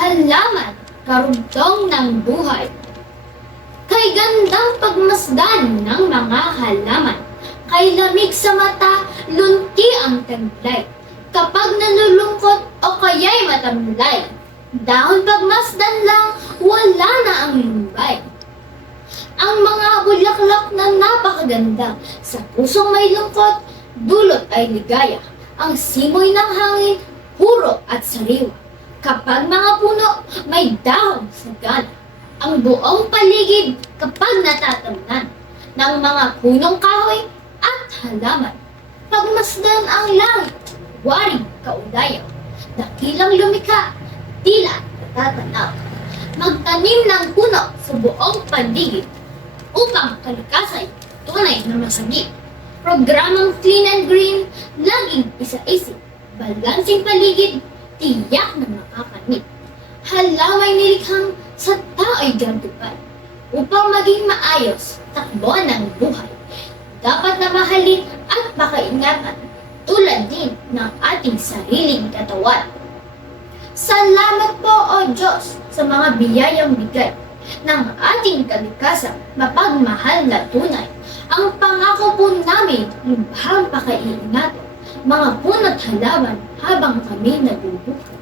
Halaman, karugtong ng buhay. Kay gandang pagmasdan ng mga halaman, kay lamig sa mata, lunti ang taglay. Kapag nalulungkot o kaya'y matamlay, dahon pagmasdan lang, wala na ang lumbay. Ang mga bulaklak na napakaganda, sa pusong may lungkot, dulot ay ligaya. Ang simoy ng hangin, puro at sariwa. Kapag mga puno, may dahon sagana. Ang buong paligid kapag natatamnan ng mga punong kahoy at halaman. Pagmasdan ang langit, waring kaudayaw. Dakilang lumikha, tila natatanaw. Magtanim ng puno sa buong paligid upang kalikasan tunay na masagip. Programang Clean and Green, laging isa-isip, balansing paligid, tiyak na makakanip. Halamay nilikhang sa tao'y gantupad upang maging maayos takbo ng buhay. Dapat na mahalin at pakaingatan tulad din ng ating sariling katawan. Salamat po o Diyos sa mga biyayang bigay ng ating kalikasan mapagmahal na tunay. Ang pangako po namin lubhang pakaiingatan mga puno't halaman habang kami nabubuhay.